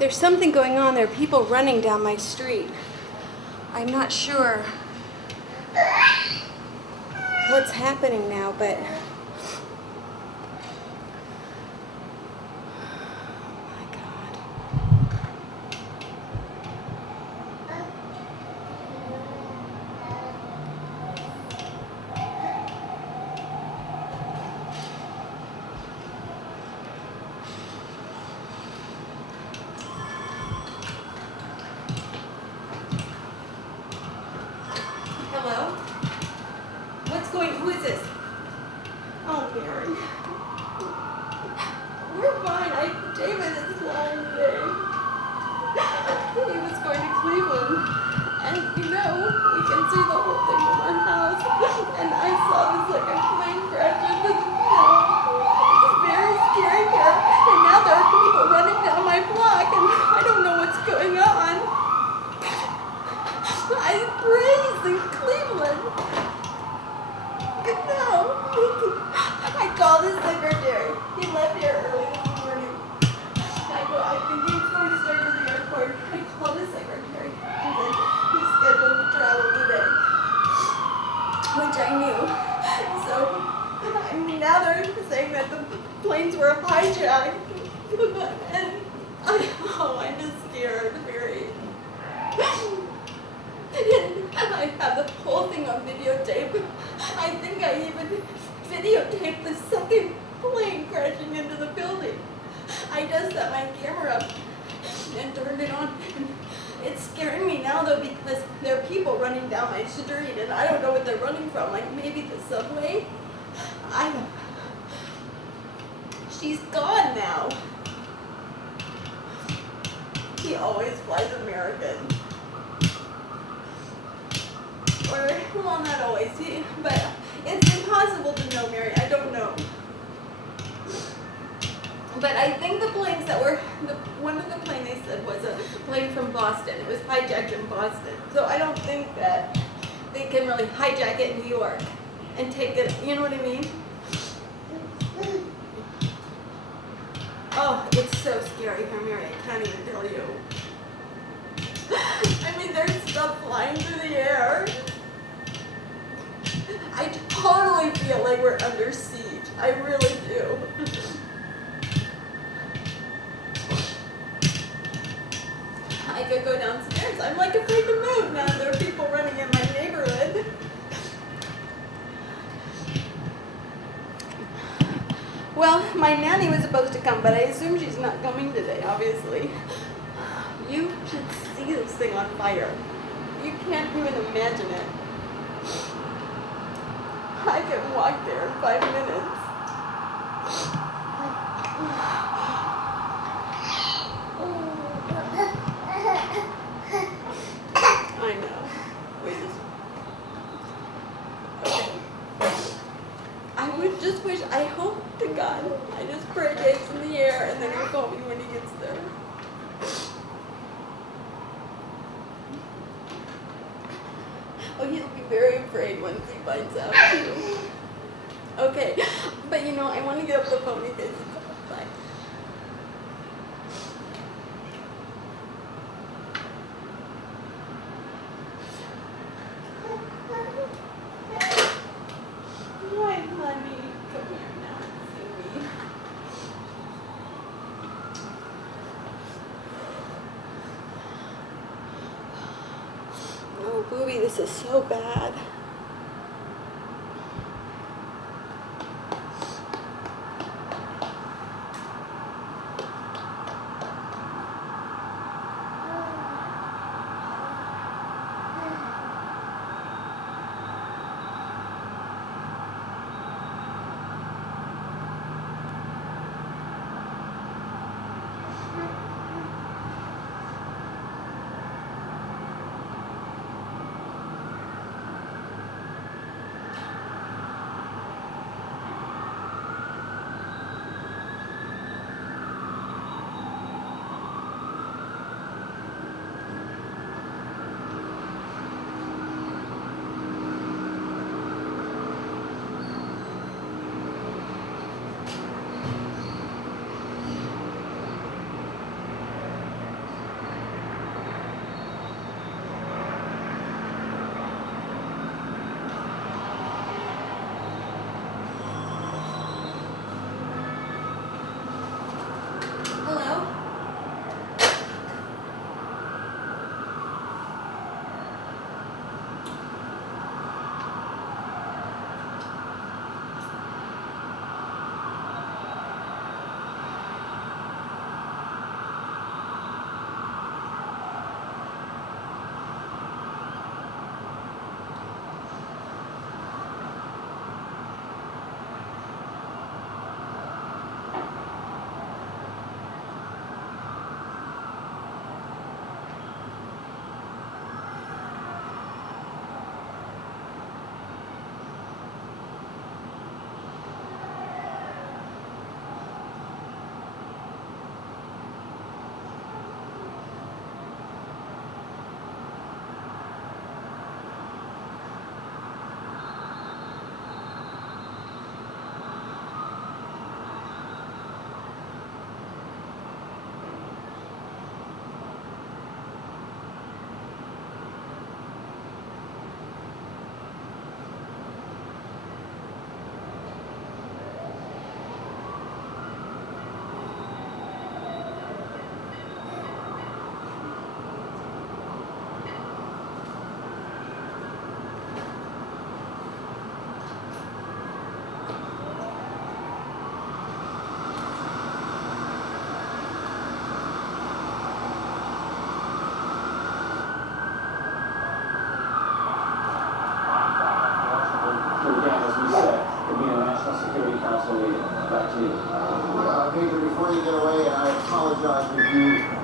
There's something going on. There are people running down my street. I'm not sure what's happening now, but hello? What's going, who is this? Oh, Mary. We're fine. David is flying today. He was going to Cleveland. And you know, we can see the whole thing from our house. And I saw this like a plane crash into the snow. It's very scary here. And now there are people running down my block and I don't know what's going on. I praise in Cleveland. No. I called his secretary. He left here early this morning. I think he was going straight to the airport. I called his secretary. He said he's scheduled to travel today. Which I knew. So, I mean, now they're saying that the planes were hijacked. And I'm just scared, Mary. I have the whole thing on videotape. I think I even videotaped the second plane crashing into the building. I just set my camera up and turned it on. It's scaring me now though because there are people running down my street and I don't know what they're running from, like maybe the subway. I don't. She's gone now. He always flies American. Or, well, not always, but it's impossible to know, Mary. I don't know. But I think the planes that were, one of the planes they said was a plane from Boston. It was hijacked in Boston. So I don't think that they can really hijack it in New York and take it, you know what I mean? Oh, it's so scary here, Mary. I can't even tell you. I mean, there's stuff flying through the air. I totally feel like we're under siege. I really do. I could go downstairs. I'm like afraid to move now. There are people running in my neighborhood. Well, my nanny was supposed to come, but I assume she's not coming today, obviously. You should see this thing on fire. You can't even imagine it. I can walk there in 5 minutes. I know. I would just wish, I hope to God, I just pray Dave's in the air and then he'll call me when he gets there. Oh, he'll be very afraid once he finds out too. Okay, but you know, I want to get up the phone because it's outside. Hi, honey. Come here now and see me. Oh, Booby, this is so bad.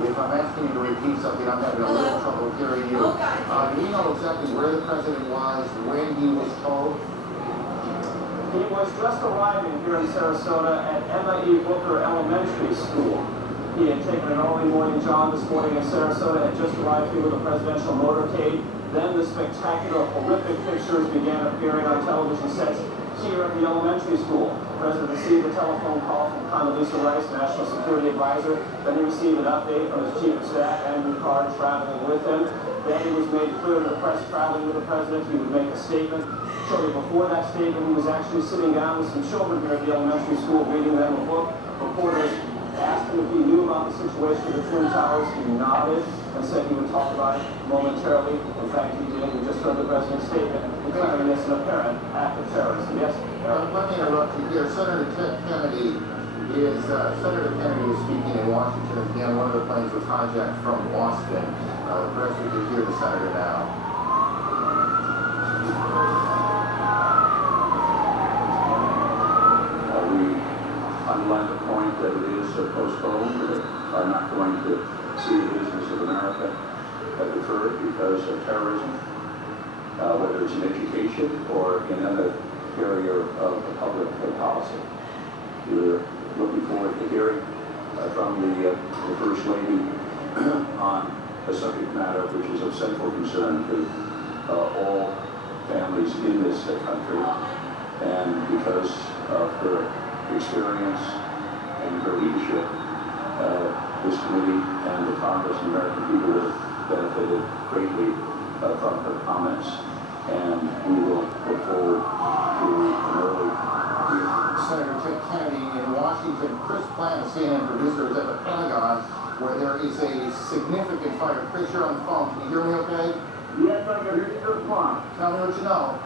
If I'm asking you to repeat something, I'm having a little trouble hearing you. Do we know exactly where the president was when he was told? He was just arriving here in Sarasota at Emma E. Booker Elementary School. He had taken an early morning jog this morning in Sarasota, had just arrived here with a presidential motorcade. Then the spectacular, horrific pictures began appearing on television sets here at the elementary school. The president received a telephone call from Condoleezza Rice, National Security Advisor. Then he received an update from his chief of staff, Andrew Carr, traveling with him. Then it was made clear to the press traveling with the president he would make a statement. Shortly before that statement, he was actually sitting down with some children here at the elementary school, reading them a book. Reporters asked him if he knew about the situation with the Twin Towers. He nodded and said he would talk about it momentarily. In fact, he did. We just heard the president's statement declaring this an apparent act of terrorism. Yes? Let me interrupt you here. Senator Kennedy is speaking in Washington. Again, one of the planes was hijacked from Boston. Perhaps we could hear the senator now. Underline the point that it is postponed. We are not going to see the business of America deferred because of terrorism, whether it's in education or in another area of public policy. We're looking forward to hearing from the First Lady on a subject matter which is of central concern to all families in this country, and because of her experience and her leadership, this committee and the Congress and American people have benefited greatly from her comments, and we will look forward to an early Senator Kennedy in Washington. Chris Plant, a CNN producer, is at the Pentagon, where there is a significant fire. Chris, you're on the phone. Can you hear me okay? Yes, I can hear you just fine. Tell me what you know.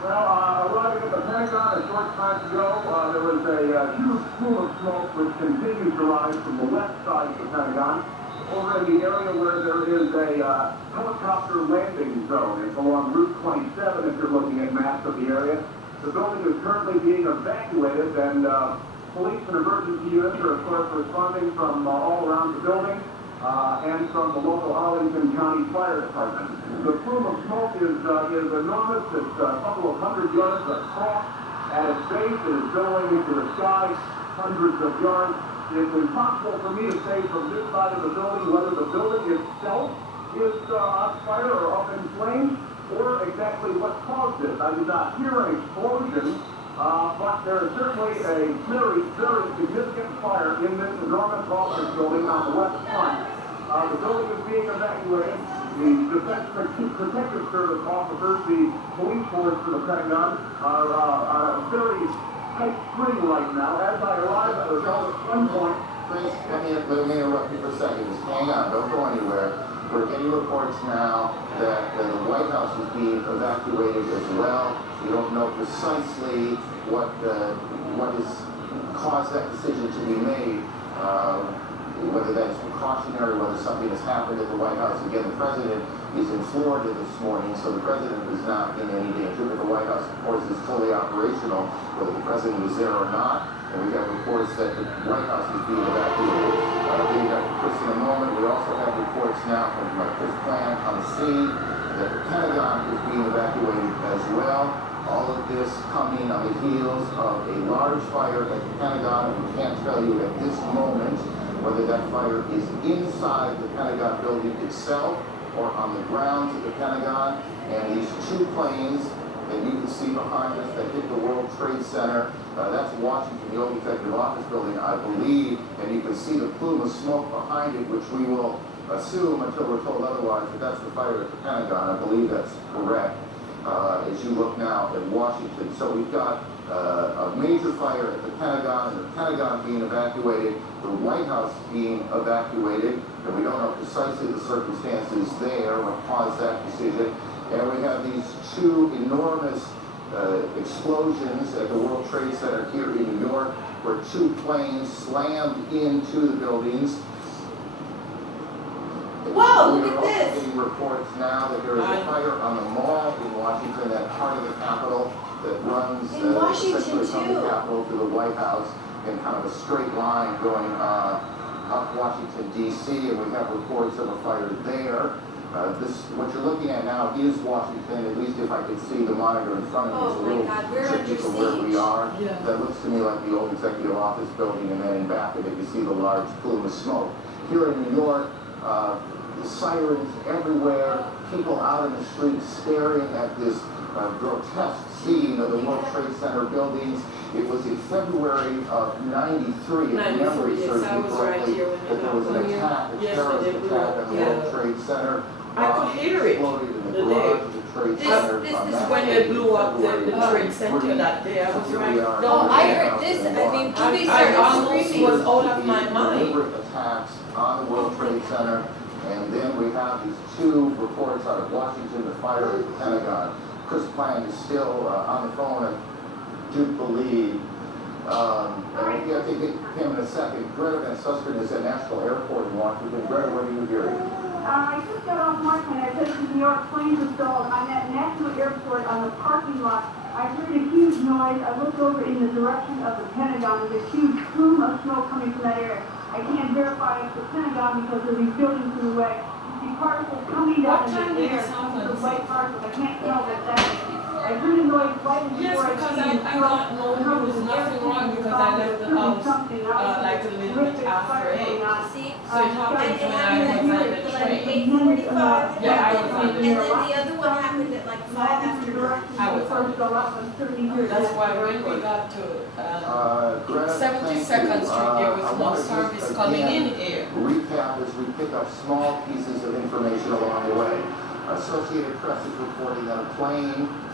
Well, arriving at the Pentagon a short time ago, there was a huge plume of smoke which continues to rise from the left side of the Pentagon over in the area where there is a helicopter landing zone. It's along Route 27 if you're looking at maps of the area. The building is currently being evacuated, and police and emergency units are, of course, responding from all around the building and from the local Arlington County Fire Department. The plume of smoke is enormous. It's a couple of hundred yards across. At its base, it is billowing into the sky, hundreds of yards. It's impossible for me to say from this side of the building whether the building itself is on fire or up in flames, or exactly what caused this. I did not hear an explosion, but there is certainly a very, very significant fire in this enormous office building on the west front. The building is being evacuated. The Defense Protective Service officers, the police force for the Pentagon, are on a very tight string right now. As I arrive, I was told at some point. Chris, let me interrupt you for a second. Just hang on. Don't go anywhere. We're getting reports now that the White House is being evacuated as well. We don't know precisely what has caused that decision to be made, whether that's precautionary, whether something has happened at the White House. Again, the president is in Florida this morning, so the president is not in any danger. But the White House, of course, is fully operational, whether the president is there or not. And we have reports that the White House is being evacuated. Being back to Chris in a moment. We also have reports now from Chris Plant on the scene that the Pentagon is being evacuated as well. All of this coming on the heels of a large fire at the Pentagon. We can't tell you at this moment whether that fire is inside the Pentagon building itself or on the grounds of the Pentagon. And these two planes that you can see behind us that hit the World Trade Center, that's Washington, the old executive office building, I believe, and you can see the plume of smoke behind it, which we will assume until we're told otherwise that that's the fire at the Pentagon. I believe that's correct as you look now at Washington. So we've got a major fire at the Pentagon, and the Pentagon being evacuated, the White House being evacuated, and we don't know precisely the circumstances there what caused that decision. And we have these two enormous explosions at the World Trade Center here in New York, where two planes slammed into the buildings. Whoa, we look are at also this. getting reports now that there is a fire on the mall in Washington, that part of the Capitol that runs Washington, essentially from the too. Capitol to the White House in kind of a straight line going up Washington, D.C., and we have reports of a fire there. What you're looking at now is Washington, at least if I could see the monitor in front of me. It's a little tricky for where we are. Yeah. That looks to me like the old executive office building, and then in back of it you see the large plume of smoke. Here in New York, the sirens everywhere, people out in the streets staring at this grotesque scene of the World Trade Center buildings. It was in February of '93, if memory serves me correctly, that there was an attack, a terrorist attack on the World Trade Center. I could hear it Exploded in the the garage day. of the Trade Center. This on is that When day, they blew up February the Trade Center that day, I was Here right. we are. No, I heard this. I mean, police I are almost screaming. was out of my mind. Deliberate attacks on the World Trade Center, and then we have these two reports out of Washington, the fire at the Pentagon. Chris Plant is still on the phone, I do believe. I think it came in a second. Greta Van Susteren is at National Airport in Washington. Greta, what are you hearing? I just got off my plane. I took the New York planes installed. I'm at National Airport on the parking lot. I heard a huge noise. I looked over in the direction of the Pentagon. There's a huge plume of smoke coming from that area. I can't verify it's the Pentagon because of these buildings in the way. You see particles coming down What time in the did air. this happen? The white particles. I can't tell what that is. I heard a noise right Yes, before because I I got no, there was nothing wrong because I left the house like a little bit after 8. See? So it happened when I was on the Like train. 8:45. Yeah, I was on And the then the other one happened at like 5 after 9. I was on the That's why when we got to Greta, 70 thank Second you. Street, there I was no wanna just service coming in again here. Recap as we pick up small pieces of information along the way. Associated Press is reporting that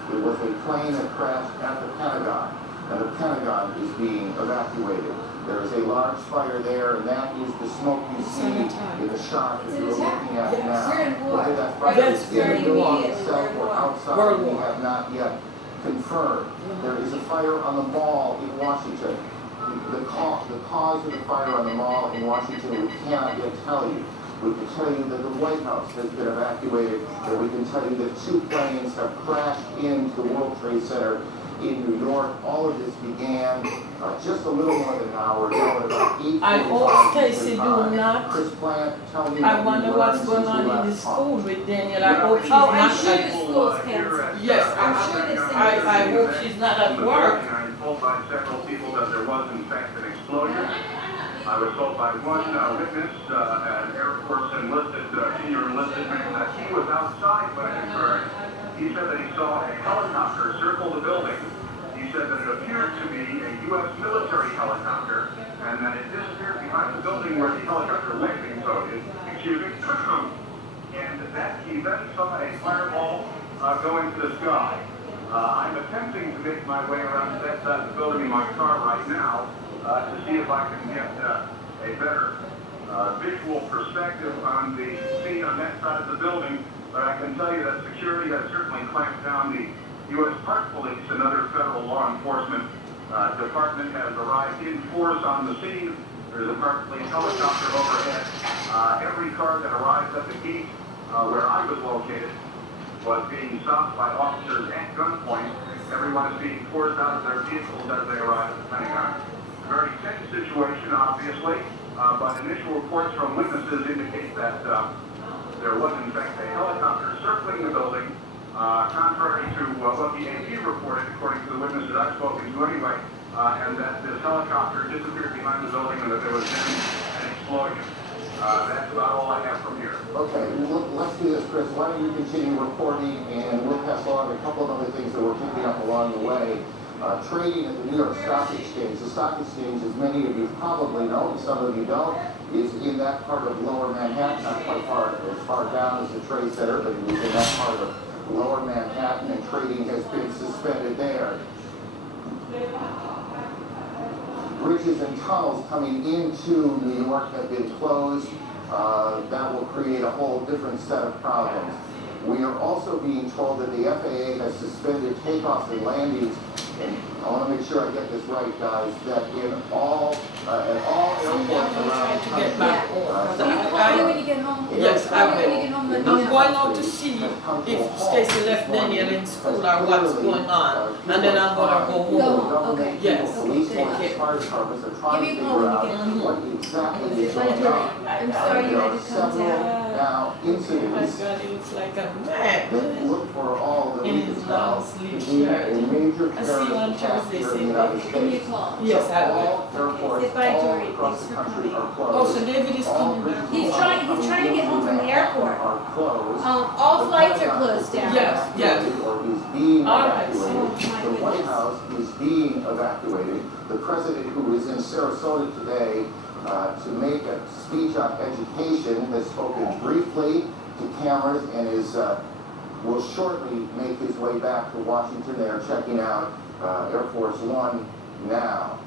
it was a plane that crashed at the Pentagon, and the Pentagon is being evacuated. There is a large fire there, and that is the smoke you see in the shot that It's an you're attack. looking at now. We're in war. Whether that fire Yes, is we're in in the war. building itself or outside, World we War. have not yet confirmed. There is a fire on the mall in Washington. The cause of the fire on the mall in Washington, we cannot yet tell you. We can tell you that the White House has been evacuated, and we can tell you that 2 planes have crashed into the World Trade Center in New York. All of this began just a little more than an hour ago at about 8:45. I hope Stacy do not. Chris Plant, tell me. I what wonder you what's learned going since on we in the last talked. school with Daniel. I hope she's Oh, I'm not sure at the school's canceled. Yes, I'm sure they sent I hope she's not at work. I was told by several people that there was in fact an explosion. I was told by one witness, an Air Force enlisted, senior enlisted man, that he was outside when it occurred. He said that he saw a helicopter circle the building. He said that it appeared to be a U.S. military helicopter, and that it disappeared behind the building where the helicopter landing zone is. Excuse me. And that he then saw a fireball go into the sky. I'm attempting to make my way around that side of the building in my car right now to see if I can get a better visual perspective on the scene on that side of the building. But I can tell you that security has certainly clamped down. The U.S. Park Police and other federal law enforcement department has arrived in force on the scene. There's a Park Police helicopter overhead. Every car that arrived at the gate where I was located was being stopped by officers at gunpoint. Everyone is being forced out of their vehicles as they arrive at the Pentagon. A very tense situation, obviously, but initial reports from witnesses indicate that there was, in fact, a helicopter circling the building, contrary to what the AP reported, according to the witnesses I've spoken to anyway, and that this helicopter disappeared behind the building and that there was then an explosion. That's about all I have from here. Okay, let's do this, Chris. Why don't you continue reporting, and we'll pass along a couple of other things that we're picking up along the way. Trading at the New York Stock Exchange. The Stock Exchange, as many of you probably know, and some of you don't, is in that part of Lower Manhattan, not quite as far down as the Trade Center, but it is in that part of Lower Manhattan, and trading has been suspended there. Bridges and tunnels coming into New York have been closed. That will create a whole different set of problems. We are also being told that the FAA has suspended takeoffs and landings I want to make sure I get this right, guys, that in all, at all airports around the to get country, back So home. you call me when you get home? Yes, I Call me when you get home, let me I'm know. going out to see if Stacy left Daniel in school or what's going on, and then I'm gonna go Go home. home, okay. Yes. Police Okay, forces, good. fire departments are trying to Give me a figure call when you out get home. what exactly is It's my going jury. on. I'm sorry you There had are to come several down. now Oh my incidents God, it looks like a that man. look for all that we In can his tell long to sleeve be a shirt. major I see you on terrorist attack Thursday, here in the say United Give me a States. call. Yes, I will. All airports Say bye, all Dory. across Thanks the for country coming. are closed. Oh, so David is All coming back. bridges He's trying to get home from the airport. are closed. All The flights are Pentagon closed is being down. Yes, yes. evacuated Or is being All right. evacuated. Oh, my The White goodness. House is being evacuated. The president, who is in Sarasota today to make a speech on education, has spoken briefly to cameras and will shortly make his way back to Washington. They are checking out Air Force One now.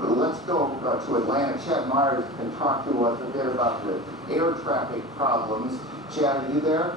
Let's go to Atlanta. Chad Myers can talk to us a bit about the air traffic problems. Chad, are you there?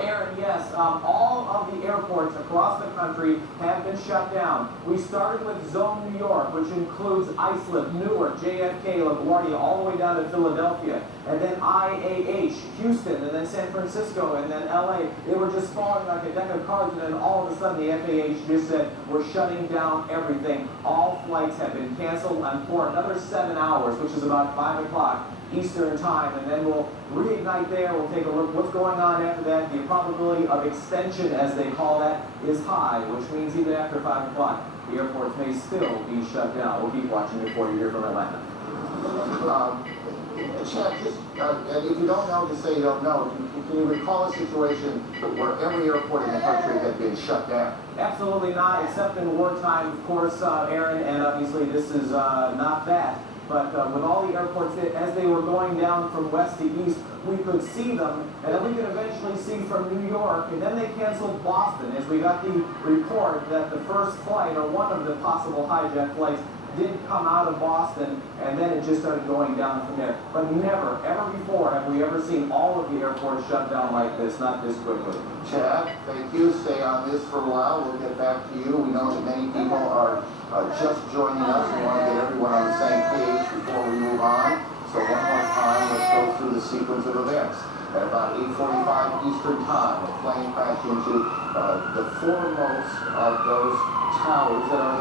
Aaron, yes, all of the airports across the country have been shut down. We started with Zone New York, which includes Islip, Newark, JFK, LaGuardia, all the way down to Philadelphia, and then IAH, Houston, and then San Francisco, and then LA. They were just falling like a deck of cards, and then all of a sudden the FAA just said, we're shutting down everything. All flights have been canceled for another 7 hours, which is about 5 o'clock. Eastern time, and then we'll reignite there. We'll take a look what's going on after that. The probability of extension, as they call that, is high, which means even after 5 o'clock, the airports may still be shut down. We'll keep watching before you hear from Atlanta. Chad, just, and if you don't know, just say you don't know. Can you recall a situation where every airport in the country had been shut down? Absolutely not, except in wartime, of course, Aaron, and obviously this is not that. But with all the airports, as they were going down from west to east, we could see them, and then we could eventually see from New York, and then they canceled Boston, as we got the report that the first flight, or one of the possible hijack flights, did come out of Boston, and then it just started going down from there. But never, ever before have we ever seen all of the airports shut down like this, not this quickly. Chad, thank you. Stay on this for a while. We'll get back to you. We know that many people are just joining us. We want to get everyone on the same page before we move on. So one more time, let's go through the sequence of events. At about 8:45 Eastern Time, a plane crashed into the foremost of those towers that are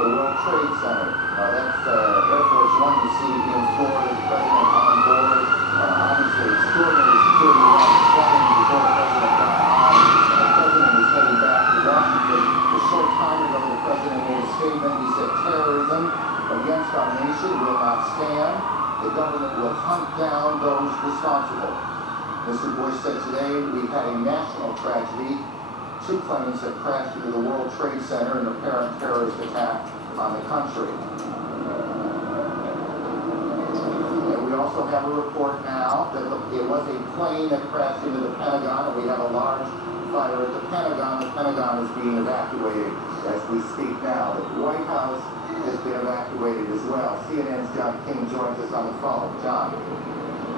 the World Trade Center. That's Air Force One. You see in Florida, the president on board. Obviously, extraordinary security around the plane before the president got on. The president was heading back to Washington. A short time ago, the president made a statement. He said, terrorism against our nation will not stand. The government will hunt down those responsible. Mr. Bush said today, we've had a national tragedy. 2 planes have crashed into the World Trade Center in an apparent terrorist attack on the country. And we also have a report now that it was a plane that crashed into the Pentagon, and we have a large fire at the Pentagon. The Pentagon is being evacuated as we speak now. The White House has been evacuated as well. CNN's John King joins us on the phone. John.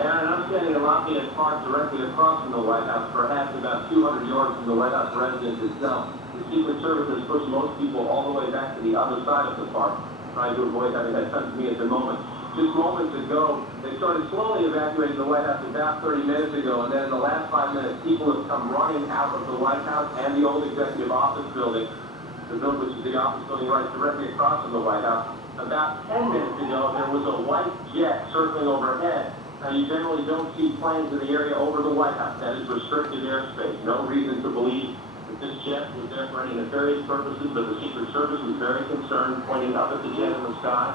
Aaron, I'm standing in Lafayette Park directly across from the White House, perhaps about 200 yards from the White House residence itself. The Secret Service has pushed most people all the way back to the other side of the park, trying to avoid having that come to me at the moment. Just moments ago, they started slowly evacuating the White House about 30 minutes ago, and then in the last 5 minutes, people have come running out of the White House and the old Executive Office building, the building which is the office building right directly across from the White House. About 10 minutes ago, there was a white jet circling overhead. Now, you generally don't see planes in the area over the White House. That is restricted airspace. No reason to believe that this jet was there for any nefarious purposes, but the Secret Service was very concerned, pointing up at the jet in the sky.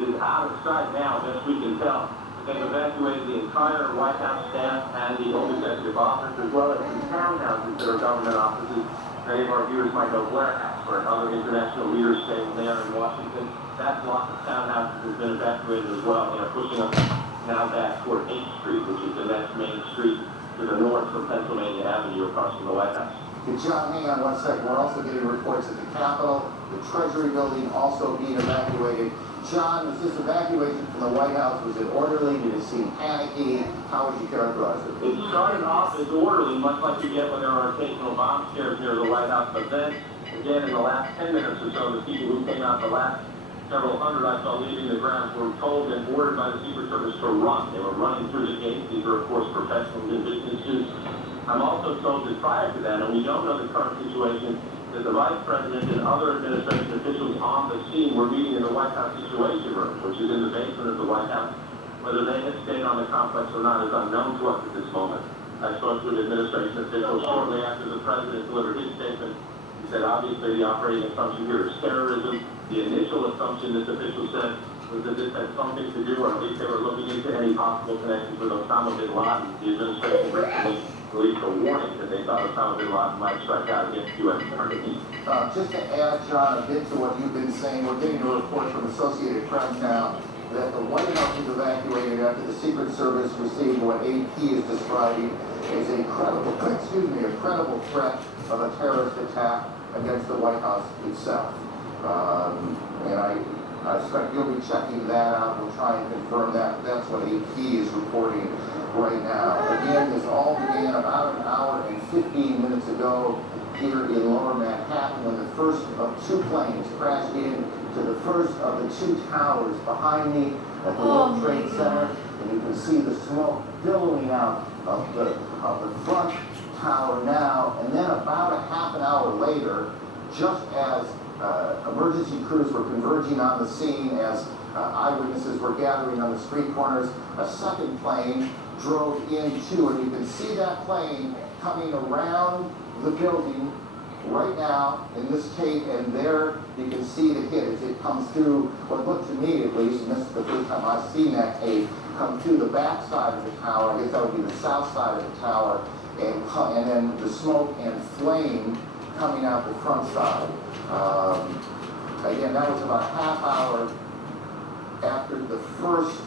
It is out of sight now, best we can tell. They've evacuated the entire White House staff and the old executive office, as well as the townhouses that are government offices. Many of our viewers might know Blair House, where other international leaders stay when they are in Washington. That block of townhouses has been evacuated as well. They are pushing up now back toward 8th Street, which is the next main street to the north from Pennsylvania Avenue across from the White House. John, hang on one second. We're also getting reports at the Capitol, the Treasury building also being evacuated. John, was this evacuation from the White House, was it orderly? Did it seem panicky? How would you characterize it? It started off as orderly, much like you get when there are occasional bomb scares near the White House, but then, again, in the last 10 minutes or so, the people who came out, the last several hundred I saw leaving the grounds, were told and ordered by the Secret Service to run. They were running through the gates. These are, of course, professionals in business suits. I'm also told that prior to that, and we don't know the current situation, that the Vice President and other administration officials on the scene were meeting in the White House Situation Room, which is in the basement of the White House. Whether they had stayed on the complex or not is unknown to us at this moment. I spoke to an administration official shortly after the President delivered his statement. He said, obviously, the operating assumption here is terrorism. The initial assumption, this official said, was that this had something to do, or at least they were looking into any possible connections with Osama bin Laden. The administration recently released a warning that they thought Osama bin Laden might strike out against U.S. targets. Just to add, John, a bit to what you've been saying, we're getting a report from Associated Press now that the White House was evacuated after the Secret Service received what AP is describing as a credible threat of a terrorist attack against the White House itself. And I expect you'll be checking that out. We'll try and confirm that. That's what AP is reporting right now. Again, this all began about an hour and 15 minutes ago here in Lower Manhattan when the first of two planes crashed into the first of the two towers behind me at the World Trade Center. And you can see the smoke billowing out of the front tower now. And then about a half an hour later, just as emergency crews were converging on the scene, as eyewitnesses were gathering on the street corners, a second plane drove into, and you can see that plane coming around the building right now in this tape, and there you can see the hit as it comes through what looked to me, at least, and this is the first time I've seen that tape, come through the back side of the tower. I guess that would be the south side of the tower, and then the smoke and flame coming out the front side. Again, that was about a half hour after the first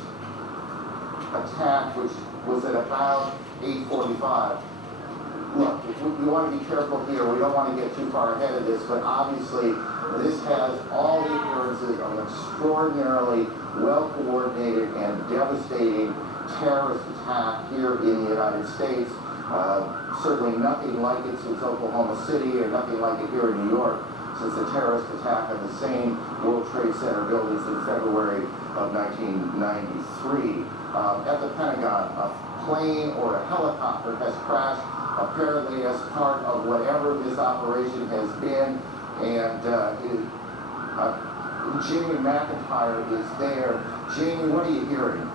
attack, which was at about 8:45. Look, we want to be careful here. We don't want to get too far ahead of this, but obviously this has all the appearances of an extraordinarily well-coordinated and devastating terrorist attack here in the United States. Certainly nothing like it since Oklahoma City, or nothing like it here in New York since the terrorist attack on the same World Trade Center buildings in February of 1993. At the Pentagon, a plane or a helicopter has crashed, apparently as part of whatever this operation has been, and Jamie McIntyre is there. Jamie, what are you hearing?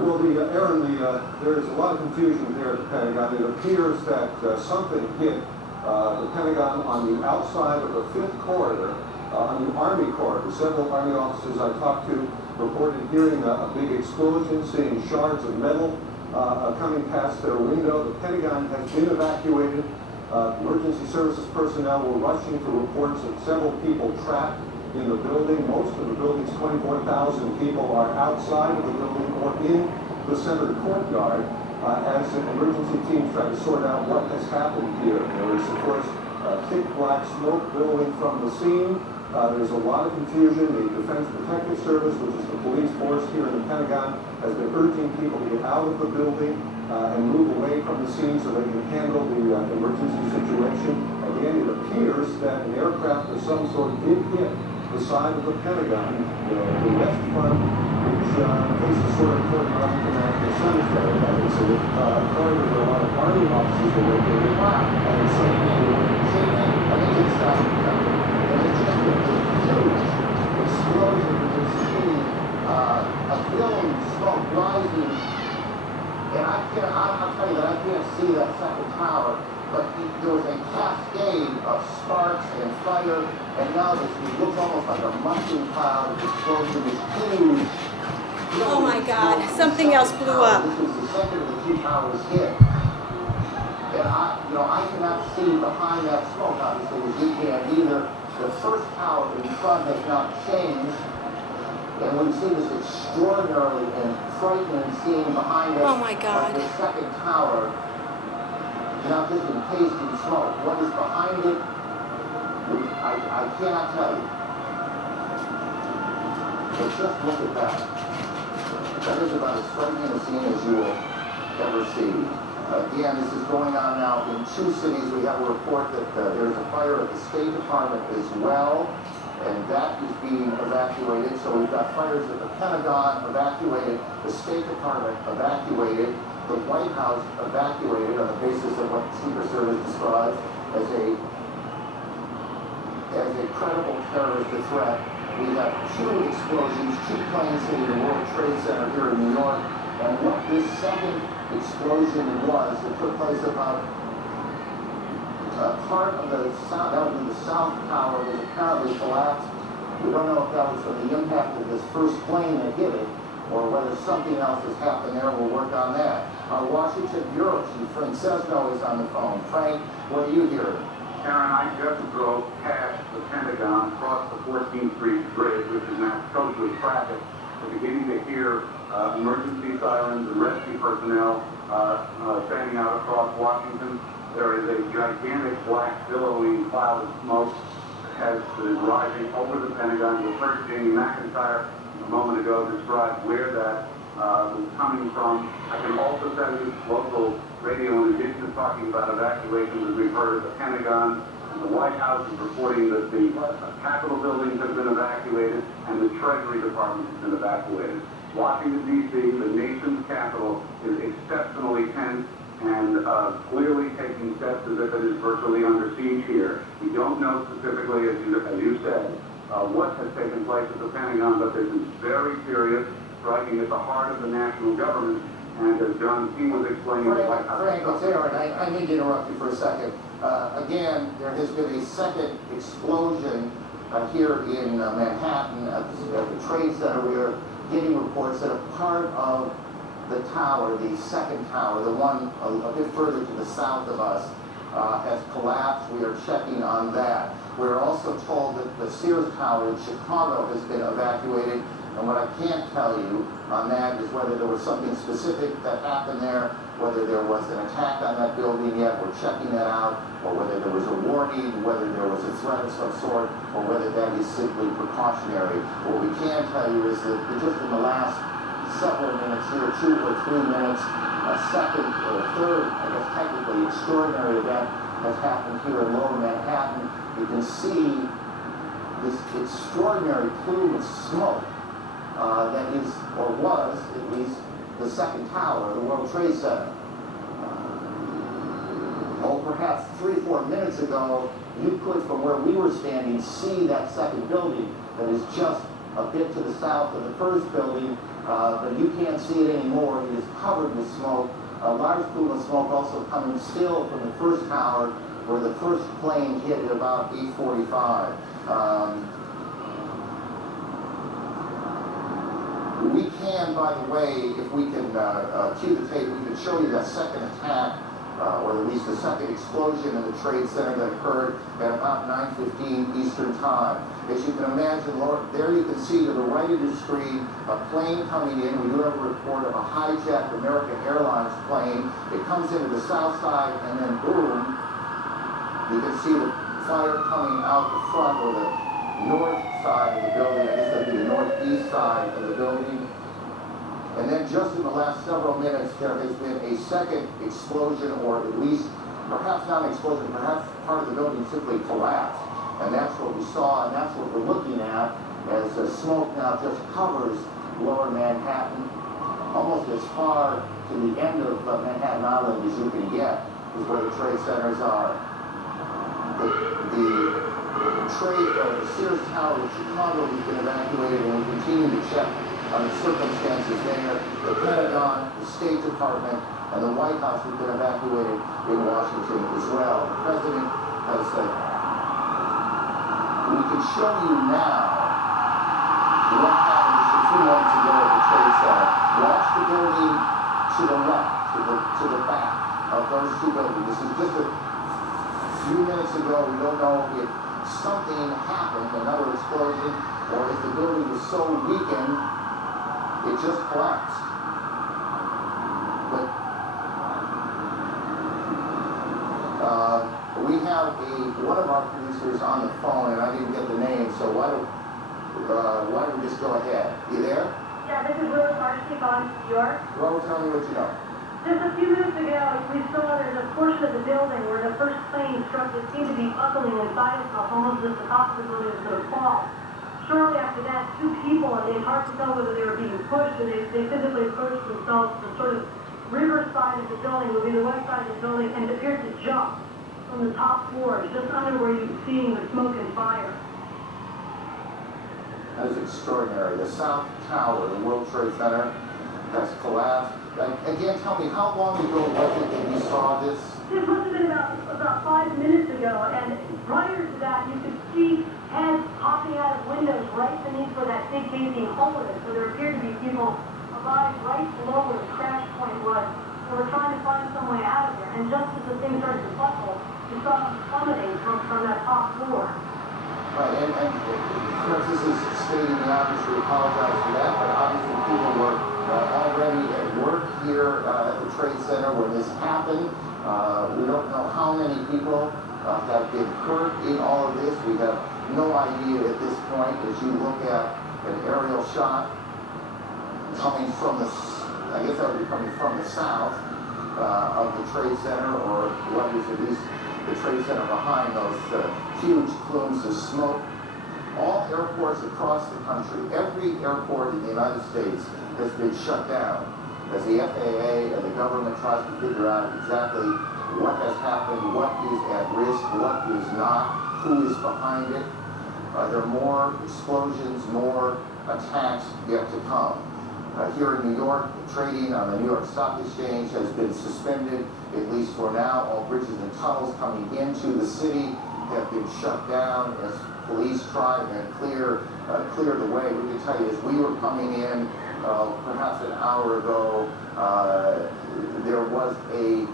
Well, Aaron, there is a lot of confusion here at the Pentagon. It appears that something hit the Pentagon on the outside of the 5th corridor, on the Army corridor. Several Army officers I talked to reported hearing a big explosion, seeing shards of metal coming past their window. The Pentagon has been evacuated. Emergency services personnel were rushing to reports of several people trapped in the building. Most of the building's 24,000 people are outside of the building or in the center courtyard as emergency teams try to sort out what has happened here. There is, of course, thick black smoke billowing from the scene. There's a lot of confusion. The Defense Protective Service, which is the police force here in the Pentagon, has been urging people to get out of the building and move away from the scene so they can handle the emergency situation. Again, it appears that an aircraft or some sort did hit the side of the Pentagon, the west front, which faces sort of toward Arlington National Cemetery. That is a corridor where a lot of Army officers are located. And so, I think it's just a huge explosion. You can see a billowing smoke rising, and I'll tell you that I can't see that second tower, but there was a cascade of sparks and fire, and now it looks almost like a mushroom cloud of explosion. This huge. Oh my God, something else blew up. This was the second of the two towers hit. And I cannot see behind that smoke, obviously, as you can either. The first tower in front has not changed. And we see this extraordinarily and frightening scene behind us. Oh my God. The second tower, now just encased in smoke. What is behind it, I cannot tell you. But just look at that. That is about as frightening a scene as you will ever see. Again, this is going on now in 2 cities. We have a report that there's a fire at the State Department as well, and that is being evacuated. So we've got fires at the Pentagon evacuated, the State Department evacuated, the White House evacuated on the basis of what the Secret Service describes as a credible terrorist threat. We have 2 explosions, 2 planes hitting the World Trade Center here in New York, and what this second explosion was, it took place about part of the south, that was the South Tower, was apparently collapsed. We don't know if that was from the impact of this first plane that hit it, or whether something else has happened there. We'll work on that. Our Washington Bureau Chief, Frank Sesno, is on the phone. Frank, what are you hearing? Karen, I just drove past the Pentagon, across the 14th Street Bridge, which is now totally traffic. We're beginning to hear emergency sirens and rescue personnel standing out across Washington. There is a gigantic black billowing cloud of smoke that is rising over the Pentagon. You heard Jamie McIntyre a moment ago describe where that was coming from. I can also tell you local radio, in addition to talking about evacuations, as we've heard, the Pentagon and the White House is reporting that the Capitol buildings have been evacuated and the Treasury Department has been evacuated. Washington, D.C., the nation's capital, is exceptionally tense and clearly taking steps as if it is virtually under siege here. We don't know specifically, as you said, what has taken place at the Pentagon, but this is very serious, striking at the heart of the national government. And as John King was explaining, Frank, it's Aaron. I need to interrupt you for a second. Again, there has been a second explosion here in Manhattan at the Trade Center. We are getting reports that a part of the tower, the second tower, the one a bit further to the south of us, has collapsed. We are checking on that. We're also told that the Sears Tower in Chicago has been evacuated. And what I can't tell you on that is whether there was something specific that happened there, whether there was an attack on that building yet, we're checking that out, or whether there was a warning, whether there was a threat of some sort, or whether that is simply precautionary. What we can tell you is that just in the last several minutes here, 2 or 3 minutes, a second or a third, I guess technically, extraordinary event has happened here in Lower Manhattan. You can see this extraordinary plume of smoke that is, or was, at least, the second tower of the World Trade Center. Perhaps 3 or 4 minutes ago, you could, from where we were standing, see that second building that is just a bit to the south of the first building, but you can't see it anymore. It is covered with smoke. A large plume of smoke also coming still from the first tower, where the first plane hit at about 8:45. We can, by the way, if we can cue the tape, we can show you that second attack, or at least the second explosion in the Trade Center that occurred at about 9:15 Eastern Time. As you can imagine, there you can see to the right of the screen a plane coming in. We do have a report of a hijacked American Airlines plane. It comes into the south side, and then boom, you can see the fire coming out the front, or the north side of the building. I guess that would be the northeast side of the building. And then just in the last several minutes, there has been a second explosion, or at least, perhaps not an explosion, perhaps part of the building simply collapsed. And that's what we saw, and that's what we're looking at, as the smoke now just covers Lower Manhattan, almost as far to the end of Manhattan Island as you can get, is where the trade centers are. The Sears Tower in Chicago has been evacuated, and we continue to check on the circumstances there. The Pentagon, the State Department, and the White House have been evacuated in Washington as well. The President has said, we can show you now what happened just a few moments ago at the Trade Center. Watch the building to the left, to the back of those 2 buildings. This is just a few minutes ago. We don't know if something happened, another explosion, or if the building was so weakened, it just collapsed. But we have one of our producers on the phone, and I didn't get the name, so why don't why don't we just go ahead? You there? Yeah, this is Will Marcy on New York. Well, tell me what you know. Just a few minutes ago, we saw there's a portion of the building where the first plane struck that seemed to be buckling inside itself, almost as if the top of the building was going to fall. Shortly after that, two people, and it's hard to tell whether they were being pushed, or they physically pushed themselves to sort of river side of the building, would be the west side of the building, and appeared to jump from the top floors, just under where you're seeing the smoke and fire. That is extraordinary. The South Tower, the World Trade Center, has collapsed. Again, tell me, how long ago was it that you saw this? This must have been about 5 minutes ago, and prior to that, you could see heads popping out of windows right beneath where that big gaping hole is. So there appeared to be people alive right below where the crash point was. They were trying to find some way out of there, and just as the thing started to buckle, you saw them plummeting from that top floor. Right, and Francis is stating the obvious. We apologize for that, but obviously people were already at work here at the Trade Center when this happened. We don't know how many people have been hurt in all of this. We have no idea at this point. As you look at an aerial shot coming from the, I guess that would be coming from the south of the Trade Center, or what is at least the Trade Center behind those huge plumes of smoke. All airports across the country, every airport in the United States has been shut down as the FAA and the government tries to figure out exactly what has happened, what is at risk, what is not, who is behind it. There are more explosions, more attacks yet to come. Here in New York, trading on the New York Stock Exchange has been suspended, at least for now. All bridges and tunnels coming into the city have been shut down as police try and clear the way. We can tell you, as we were coming in, perhaps an hour ago, there was a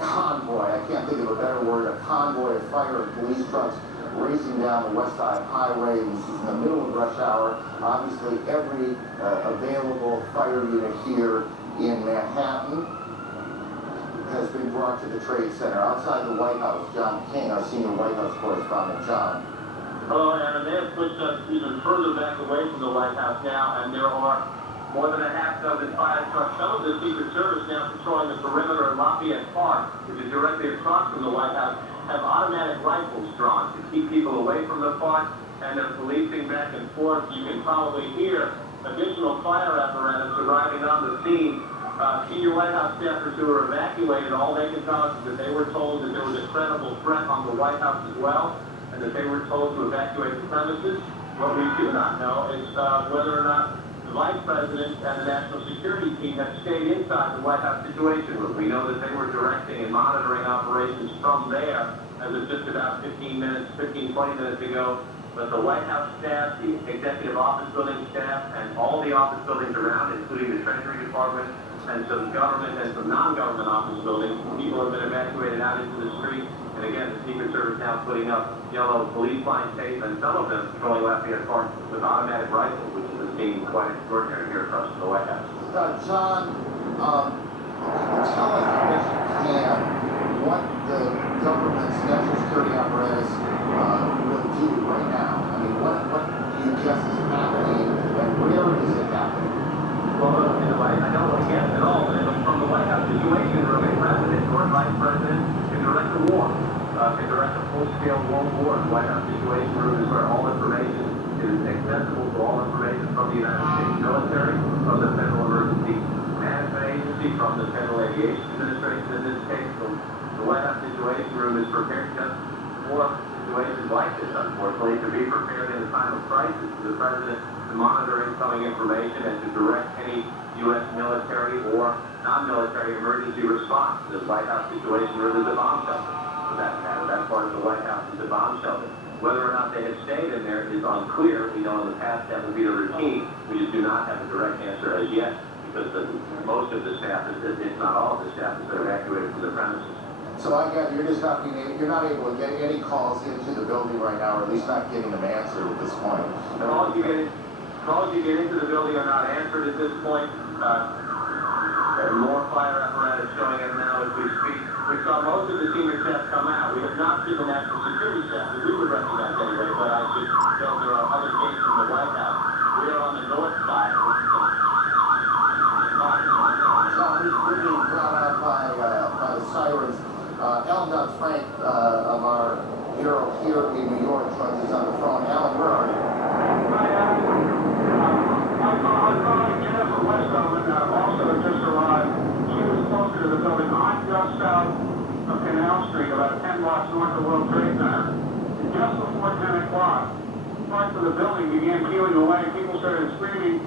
convoy, I can't think of a better word, a convoy of fire and police trucks racing down the West Side Highway. This is in the middle of rush hour. Obviously, every available fire unit here in Manhattan has been brought to the Trade Center. Outside the White House, John King, our senior White House correspondent. John. Hello, Aaron. They have pushed us even further back away from the White House now, and there are more than a half dozen fire trucks. Some of the Secret Service now patrolling the perimeter of Lafayette Park, which is directly across from the White House, have automatic rifles drawn to keep people away from the park, and they're policing back and forth. You can probably hear additional fire apparatus arriving on the scene. Senior White House staffers who were evacuated, all they can tell us is that they were told that there was a credible threat on the White House as well, and that they were told to evacuate the premises. What we do not know is whether or not the Vice President and the National Security team have stayed inside the White House Situation Room. We know that they were directing and monitoring operations from there as of just about 20 minutes ago. But the White House staff, the Executive Office Building staff, and all the office buildings around, including the Treasury Department, and some government and some non-government office buildings, people have been evacuated out into the street. And again, the Secret Service now putting up yellow police line tape, and some of them patrolling Lafayette Park with automatic rifles, which is a scene quite extraordinary here across from the White House. John, tell us as you can what the government's national security apparatus will do right now. I mean, what do you guess is happening, and where is it happening? Well, I don't want to guess at all, but from the White House Situation Room, a president or vice president can direct a war, can direct a full-scale world war. The White House Situation Room is where all information is accessible to all information from the United States military, from the Federal Emergency Management Agency, from the Federal Aviation Administration in this case. So the White House Situation Room is prepared just for situations like this, unfortunately, to be prepared in a time of crisis for the president to monitor incoming information and to direct any U.S. military or non-military emergency response. The White House Situation Room is a bomb shelter. For that matter, that part of the White House is a bomb shelter. Whether or not they have stayed in there is unclear. We know in the past that would be the routine. We just do not have a direct answer as yet, because most of the staff, if not all of the staff, has been evacuated from the premises. So I got you're not able to get any calls into the building right now, or at least not getting them answered at this point. Calls you get into the building are not answered at this point. More fire apparatus showing up now as we speak. We saw most of the senior staff come out. We have not seen the national security staff that we would recognize anyway, but I should know there are other cases from the White just south of Canal Street, about 10 blocks north of World Trade Center. And just before 10 o'clock, parts of the building began peeling away. People started screaming.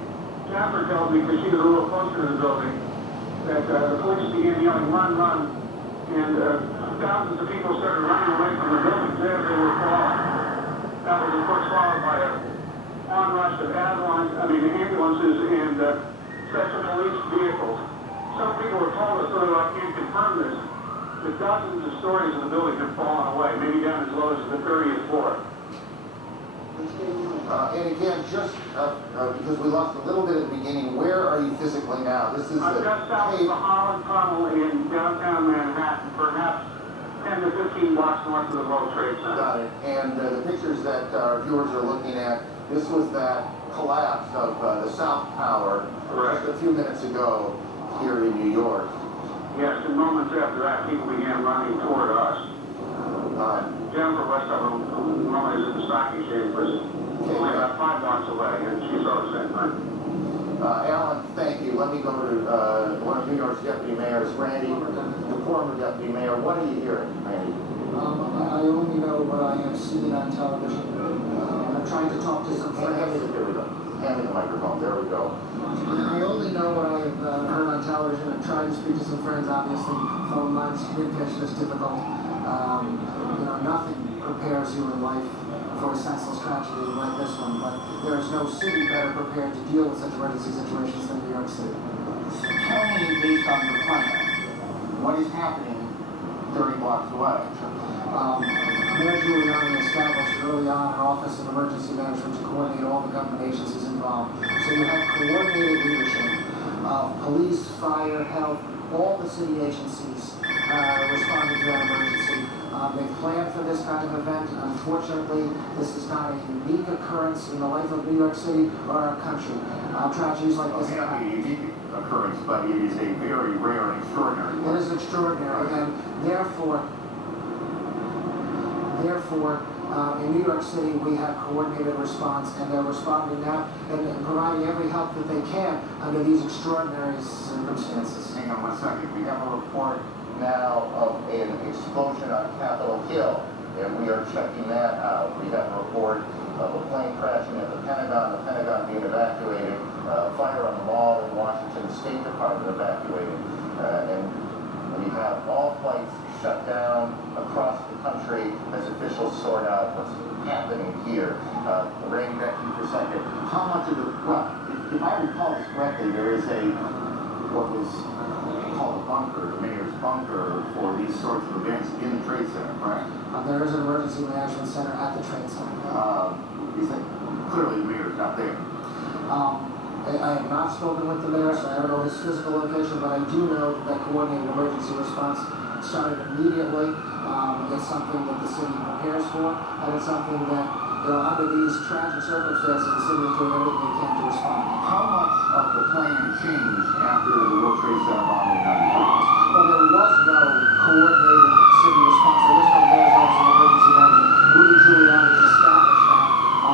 Jasper tells me, because she was a little closer to the building, that the police began yelling, "Run, run!" And thousands of people started running away from the buildings as they were falling. That was, of course, followed by an onrush of ambulances and special police vehicles. Some people were told us, although I can't confirm this, that dozens of stories of the building have fallen away, maybe down as low as the 30th floor. And again, just because we lost a little bit at the beginning, where are you physically now? This is I'm just south of the Holland Tunnel in downtown Manhattan, perhaps 10 to 15 blocks north of the World Trade Center. Got it. And the pictures that our viewers are looking at, this was that collapse of the South Tower just a few minutes ago here in New York. Yes, and moments after that, people began running toward us. Jennifer Westover, who normally is at the stock exchange, was only about 5 blocks away, and she saw the same thing. Alan, thank you. Let me go to one of New York's deputy mayors, Randy, the former deputy mayor. What are you hearing, Randy? I only know what I have seen on television. I'm trying to talk to some friends. Here we go. Hand me the microphone. There we go. I only know what I have heard on television. I'm trying to speak to some friends, obviously. Phone lines, communication is difficult. Nothing prepares you in life for a senseless tragedy like this one, but there is no city better prepared to deal with such emergency situations than New York City. Tell me, based on your plan, what is happening 30 blocks away? Mayor Giuliani established early on an Office of Emergency Management to coordinate all the government agencies involved. So you have coordinated leadership of police, fire, health, all the city agencies responding to that emergency. They planned for this kind of event. Unfortunately, this is not a unique occurrence in the life of New York City or our country. Tragedies like this. It's not a unique occurrence, but it is a very rare and extraordinary one. It is extraordinary, and therefore, in New York City, we have coordinated response, and they're responding now and providing every help that they can under these extraordinary circumstances. Hang on 1 second. We have a report now of an explosion on Capitol Hill, and we are checking that out. We have a report of a plane crashing at the Pentagon being evacuated, fire on the mall in Washington, the State Department evacuated, and we have all flights shut down across the country as officials sort out what's happening here. Randy, back to you for a second. How much of the, well, if I recall this correctly, there is what was called a bunker, the mayor's bunker for these sorts of events in the Trade Center, correct? There is an emergency management center at the Trade Center. You think clearly the mayor's not there? I have not spoken with the mayor, so I don't know his physical location, but I do know that coordinated emergency response started immediately. It's something that the city prepares for, and it's something that, under these tragic circumstances, the city is doing everything it can to respond. How much of the plan changed after the World Trade Center bombing on the streets? Well, there was no coordinated city response. There was no mayor's office of emergency management. Rudy Giuliani established that.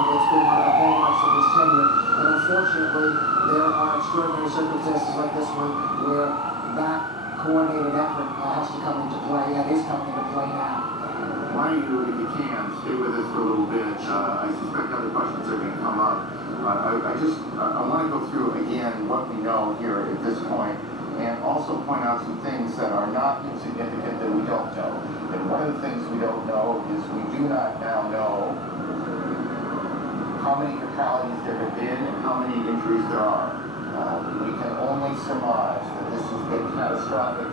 It's been one of the hallmarks of his tenure. And unfortunately, there are extraordinary circumstances like this one where that coordinated effort has to come into play, and is coming into play now. Why don't you, if you can, stay with us for a little bit. I suspect other questions are going to come up. I want to go through again what we know here at this point, and also point out some things that are not insignificant that we don't know. And one of the things we don't know is we do not now know how many fatalities there have been and how many injuries there are. We can only surmise that this has been catastrophic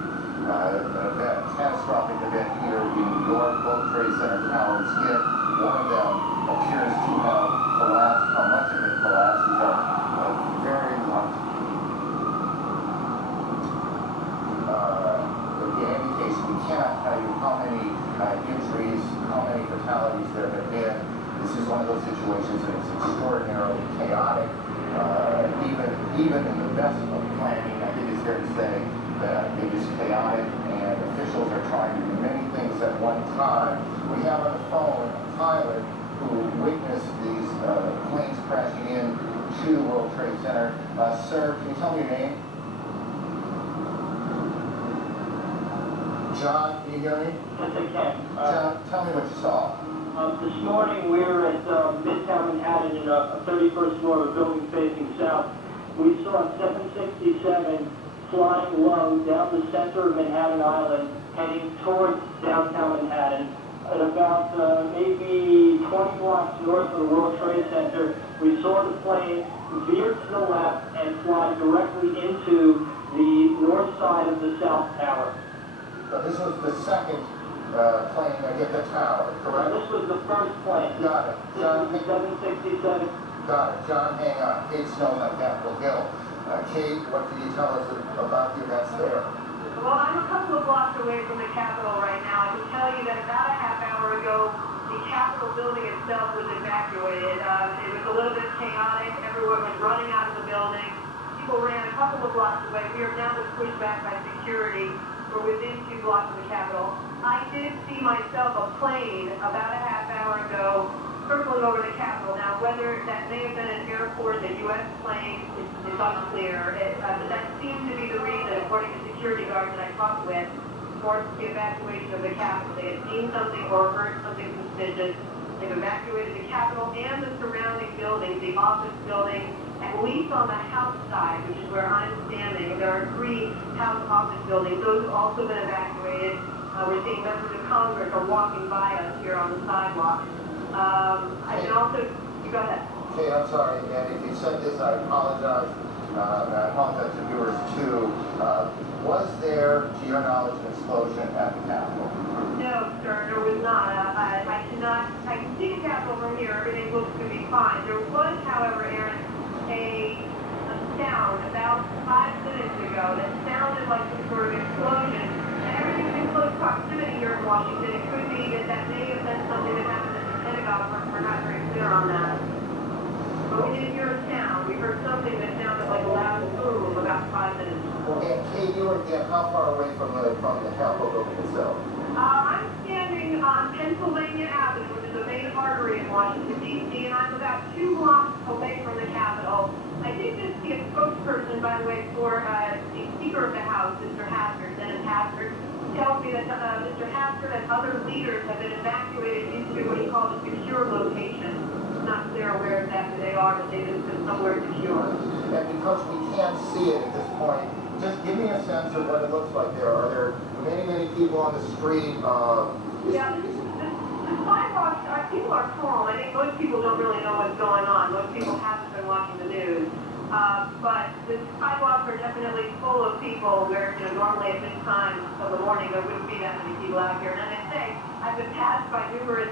event here in New York. Both Trade Center towers hit. One of them appears to have collapsed. How much of it collapsed is very much. In any case, we cannot tell you how many injuries, how many fatalities there have been. This is one of those situations that is extraordinarily chaotic. Even in the best of planning, I think it's fair to say that it is chaotic, and officials are trying to do many things at one time. We have on the phone a pilot who witnessed these planes crashing in to the World Trade Center. Sir, can you tell me your name? John, can you hear me? Yes, I can. John, tell me what you saw. This morning we were at Midtown Manhattan in a 31st floor of a building facing south. We saw 767 flying low down the center of Manhattan Island, heading towards downtown Manhattan. At about maybe 20 blocks north of the World Trade Center, we saw the plane veer to the left and fly directly into the north side of the South Tower. So this was the second plane that hit the tower, correct? This was the first plane. Got it. This John, was the 767. got it. John, hang on. Kate Snow's on Capitol Hill. Kate, what can you tell us about the events there? Well, I'm a couple of blocks away from the Capitol right now. I can tell you that about a half hour ago, the Capitol building itself was evacuated. It was a little bit chaotic. Everyone was running out of the building. People ran a couple of blocks away. We are now been pushed back by security. We're within 2 blocks of the Capitol. I did see myself a plane about a half hour ago circling over the Capitol. Now, whether that may have been an Air Force, a U.S. plane, is unclear. But that seems to be the reason, according to security guards that I talked with, for the evacuation of the Capitol. They had seen something or heard something suspicious. They've evacuated the Capitol and the surrounding buildings, the office building, at least on the House side, which is where I'm standing. There are 3 House office buildings. Those have also been evacuated. We're seeing members of Congress are walking by us here on the sidewalk. I can also, you go ahead. Kate, I'm sorry, and if you said this, I apologize. And I apologize to viewers too. Was there, to your knowledge, an explosion at the Capitol? No, sir, there was not. I can see the Capitol from here. Everything looks to be fine. There was, however, Aaron, a sound about 5 minutes ago that sounded like some sort of explosion. And everything's in close proximity here in Washington. It could be that may have been something that happened at the Pentagon. We're not very clear on that. But we did hear a sound. We heard something that sounded like a loud boom about 5 minutes ago. And Kate, you were again how far away from the Capitol building itself? I'm standing on Pennsylvania Avenue, which is a main artery in Washington, D.C., and I'm about 2 blocks away from the Capitol. I did just see a spokesperson, by the way, for the Speaker of the House, Mr. Hasker, Dennis Hasker, tells me that Mr. Hasker and other leaders have been evacuated into what he calls a secure location. I'm not clear where exactly they are, but they've been somewhere secure. And because we can't see it at this point, just give me a sense of what it looks like there. Are there many people on the street? Yeah, the sidewalks, people are calm. I think most people don't really know what's going on. Most people haven't been watching the news. But the sidewalks are definitely full of people where, normally at this time of the morning there wouldn't be that many people out here. And as I say, I've been passed by numerous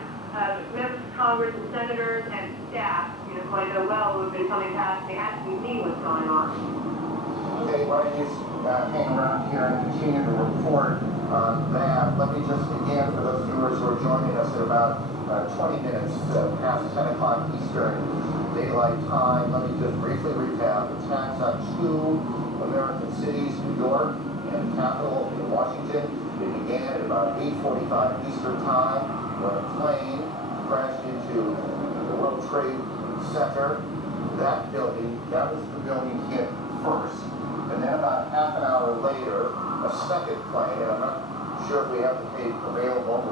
members of Congress and senators and staff, who I know well, who have been coming past me asking me what's going on. Okay, why don't you hang around here and continue to report on that. Let me just, again, for those viewers who are joining us at about 20 minutes past 10 o'clock Eastern Daylight Time, let me just briefly recap. Attacks on 2 American cities, New York and the capital in Washington. It began at about 8:45 Eastern Time when a plane crashed into the World Trade Center. That building, that was the building hit first. And then about half an hour later, a second plane, and I'm not sure if we have the tape available.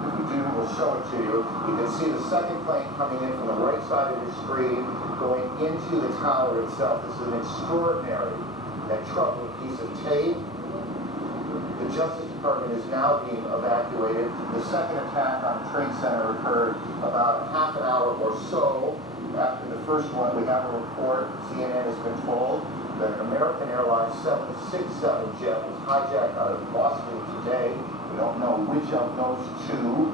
If we do, we'll show it to you. You can see the second plane coming in from the right side of your screen, going into the tower itself. This is an extraordinary and troubling piece of tape. The Justice Department is now being evacuated. The second attack on the Trade Center occurred about half an hour or so after the first one. We have a report, CNN has been told, that an American Airlines 767 jet was hijacked out of Boston today. We don't know which of those 2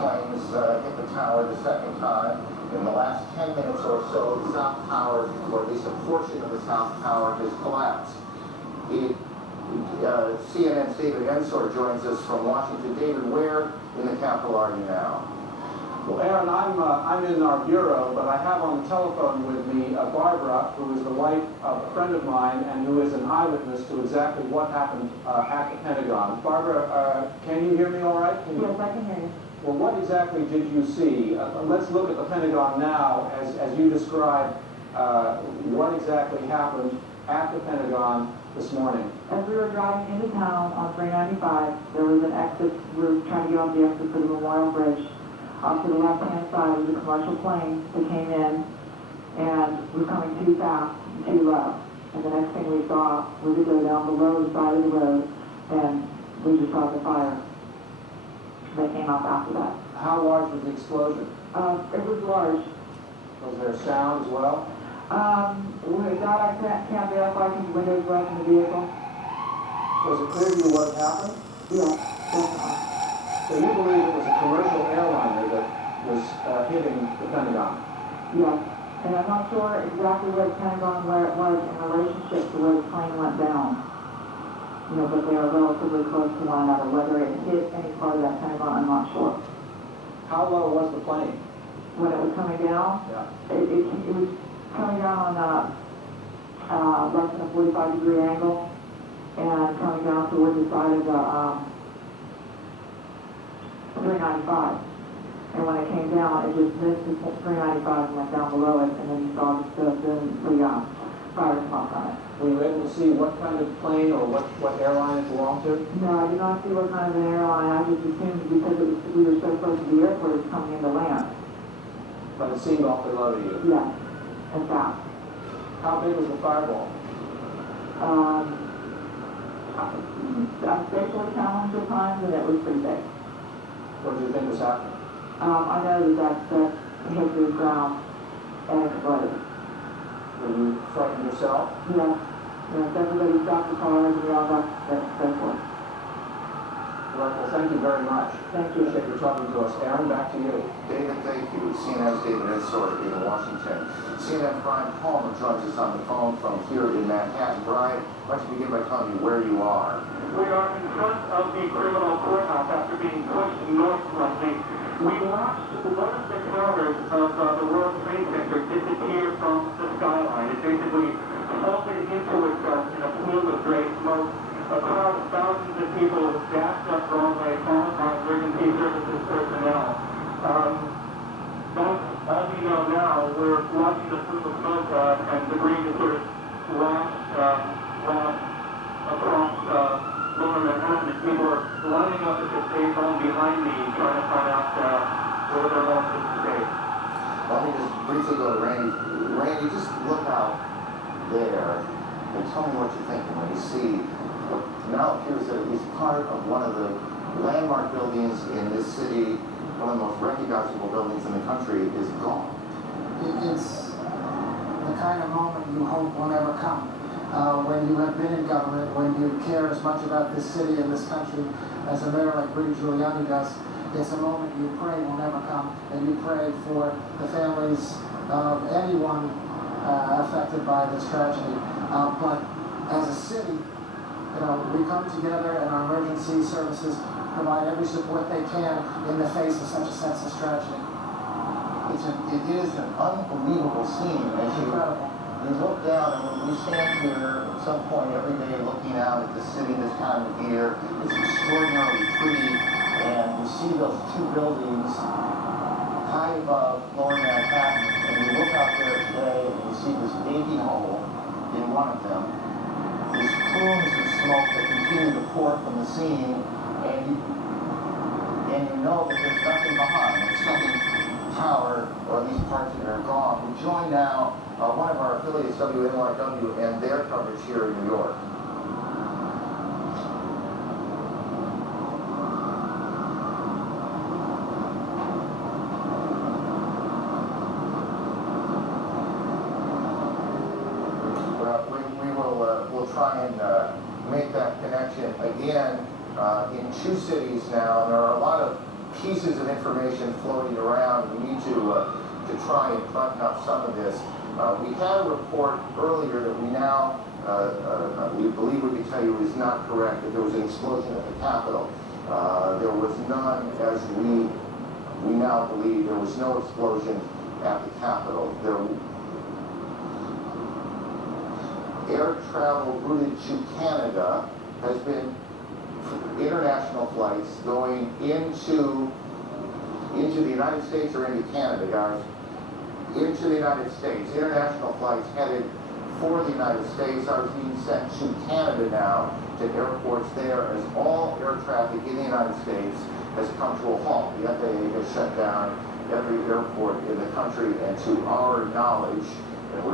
planes hit the tower the second time. In the last 10 minutes or so, the South Tower, or at least a portion of the South Tower, has collapsed. CNN's David Ensor joins us from Washington. David, where in the Capitol are you now? Well, Aaron, I'm in our bureau, but I have on the telephone with me Barbara, who is the wife of a friend of mine and who is an eyewitness to exactly what happened at the Pentagon. Barbara, can you hear me all right? Yes, I can hear you. Well, what exactly did you see? Let's look at the Pentagon now as you describe what exactly happened at the Pentagon this morning? As we were driving into town on 395, there was an exit. We were trying to get off the exit for the Memorial Bridge. Off to the left-hand side was a commercial plane that came in and was coming too fast and too low. And the next thing we saw was it go down below the side of the road, and we just saw the fire that came up after that. How large was the explosion? It was large. Was there sound as well? That I can't verify because the windows were up in the vehicle. Was it clear to you what had happened? Yeah, definitely. So you believe it was a commercial airliner that was hitting the Pentagon? Yeah, and I'm not sure exactly where the Pentagon, where it was in relationship to where the plane went down. You know, but they are relatively close to one another. Whether it hit any part of that Pentagon, I'm not sure. How low was the plane? When it was coming down, Yeah. it was coming down on less than a 45-degree angle and coming down toward the side of the 395. And when it came down, it just missed the 395 and went down below it, and then you saw the fire come off on it. Were you able to see what kind of plane or what airline it belonged to? No, I did not see what kind of an airline. I just assumed because we were so close to the airport, it was coming into land. But it seemed awfully low to you. Yeah, and fast. How big was the fireball? I'm spatially challenged at times, and it was pretty big. What did you think was happening? I know that hit the ground and exploded. Were you frightened yourself? Yeah. Yes, everybody stopped the cars and we all got so forth. Well, thank you very much. Thank you. Appreciate you talking to us. Aaron, back to you. David, thank you. CNN's David Ensor in Washington. CNN Brian Palmer joins us on the phone from here in Manhattan. Brian, why don't you begin by telling me where you are? We are in front of the criminal courthouse after being pushed north slightly. We watched one of the towers of the World Trade Center disappear from the skyline. It basically folded into itself in a plume of gray smoke. A crowd of thousands of people dashed up Broadway, followed by emergency services personnel. But as we know now, we're watching the plume of smoke and debris just sort of launch across Lower Manhattan, and people are lining up at the stage home behind me, trying to find out where they're going to stay. Let me just briefly go to Randy. Randy, just look out there and tell me what you're thinking when you see what now appears that at least part of one of the landmark buildings in this city, one of the most recognizable buildings in the country, is gone. It's the kind of moment you hope will never come. When you have been in government, when you care as much about this city and this country as a mayor like Rudy Giuliani does, it's a moment you pray will never come, and you pray for the families of anyone affected by this tragedy. But as a city, we come together and our emergency services provide every support they can in the face of such a senseless tragedy. It is an unbelievable scene. As you look down, and when we stand here at some point every day looking out at the city this time of year, it's extraordinarily pretty, and you see those two buildings high above Lower Manhattan, and you look out there today and you see this baby hole in one of them, these plumes of smoke that continue to pour from the scene, and you know that there's nothing behind. There's nothing power, or these parts that are gone. We join now one of our affiliates, WNYW, and their coverage here in New York. Well, we'll try and make that connection again in two cities now, and there are a lot of pieces of information floating around. We need to try and button up some of this. We had a report earlier that we now, we believe we can tell you is not correct, that there was an explosion at the Capitol. There was none, as we now believe there was no explosion at the Capitol. Air travel routed to Canada has been international flights going into the United States or into Canada, guys. Into the United States, international flights headed for the United States are being sent to Canada now, to airports there, as all air traffic in the United States has come to a halt. The FAA has shut down every airport in the country, and to our knowledge, and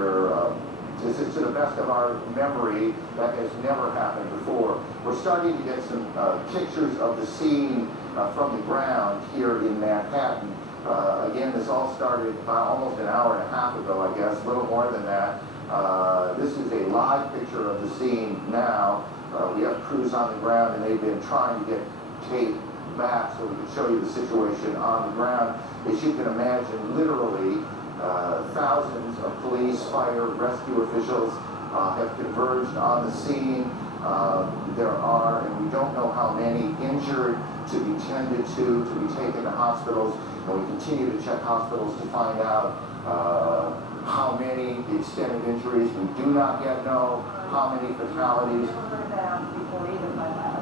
this is to the best of our memory, that has never happened before. We're starting to get some pictures of the scene from the ground here in Manhattan. Again, this all started about almost an hour and a half ago, I guess, a little more than that. This is a live picture of the scene now. We have crews on the ground, and they've been trying to get tape back so we can show you the situation on the ground. As you can imagine, literally, thousands of police, fire, rescue officials have converged on the scene. There are, and we don't know how many, injured to be tended to be taken to hospitals, and we continue to check hospitals to find out how many, the extent of injuries. We do not yet know how many fatalities.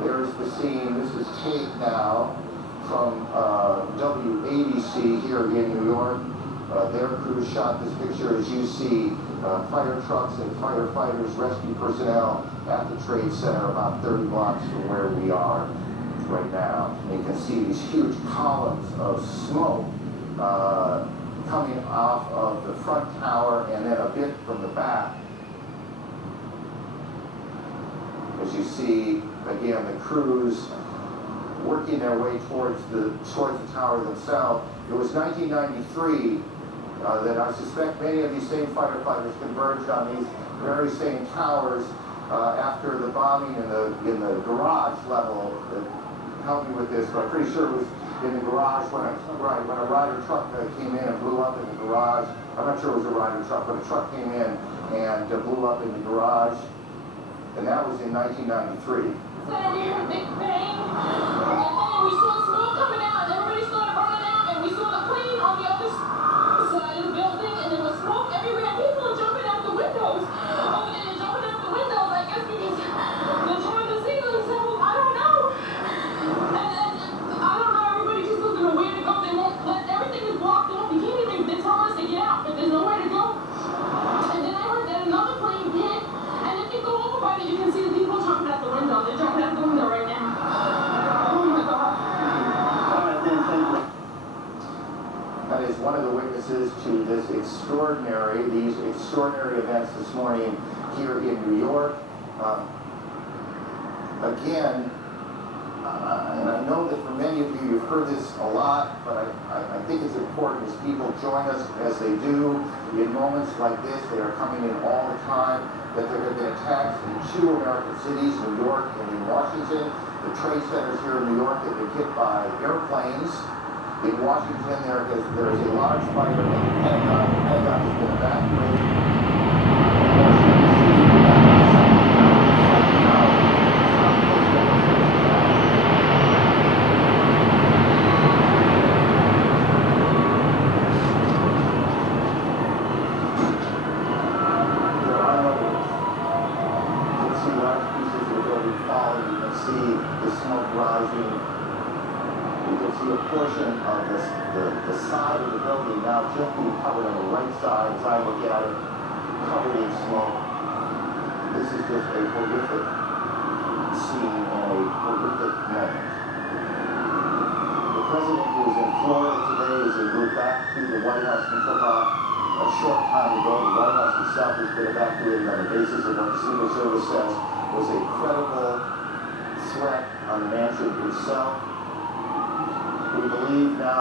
There's the scene. This is tape now from WTC here in New York. Their crew shot this picture. As you see, fire trucks and firefighters, rescue personnel at the Trade Center about 30 blocks from where we are right now. And you can see these huge columns of smoke coming off of the front tower and then a bit from the back. As you see, again, the crews working their way towards the tower themselves. It was 1993 that I suspect many of these same firefighters converged on these very same towers after the bombing in the garage level. Help me with this, but I'm pretty sure it was in the garage when a Ryder truck came in and blew up in the garage. I'm not sure it was a Ryder truck, but a truck came in and blew up in the garage, and that was in 1993. We heard a big bang, and then we saw smoke coming out, and everybody started running out, and we saw the plane on the other side of the building, and there was smoke everywhere. People are jumping out the windows. Oh, and they're jumping out the windows, I guess, because they're trying to save themselves. I don't know. And I don't know, everybody just doesn't know where to go. They won't everything is blocked off. You can't even, they tell us to get out, but there's nowhere to go. And then I heard that another plane hit, and if you go over by it, you can see the people jumping out the window. They're jumping out the window right now. Oh my God. That is one of the witnesses to these extraordinary events this morning here in New York. Again, and I know that for many of you, you've heard this a lot, but I think it's important as people join us as they do in moments like this. They are coming in all the time, that there have been attacks in 2 American cities, New York and in Washington. The trade centers here in New York have been hit by airplanes. In Washington, there is a large fire at the Pentagon. The Pentagon has been evacuated. There are no roofs. You can see large pieces of the building falling. You can see the smoke rising. You can see a portion of the side of the building now just being covered on the right side as I look at it, covered in smoke. This is just a horrific scene and a horrific moment. The president, who is in Florida today, is en route back to the White House and took off a short time ago. The White House itself has been evacuated on the basis of what the Secret Service says was a credible threat on the mansion itself. We believe now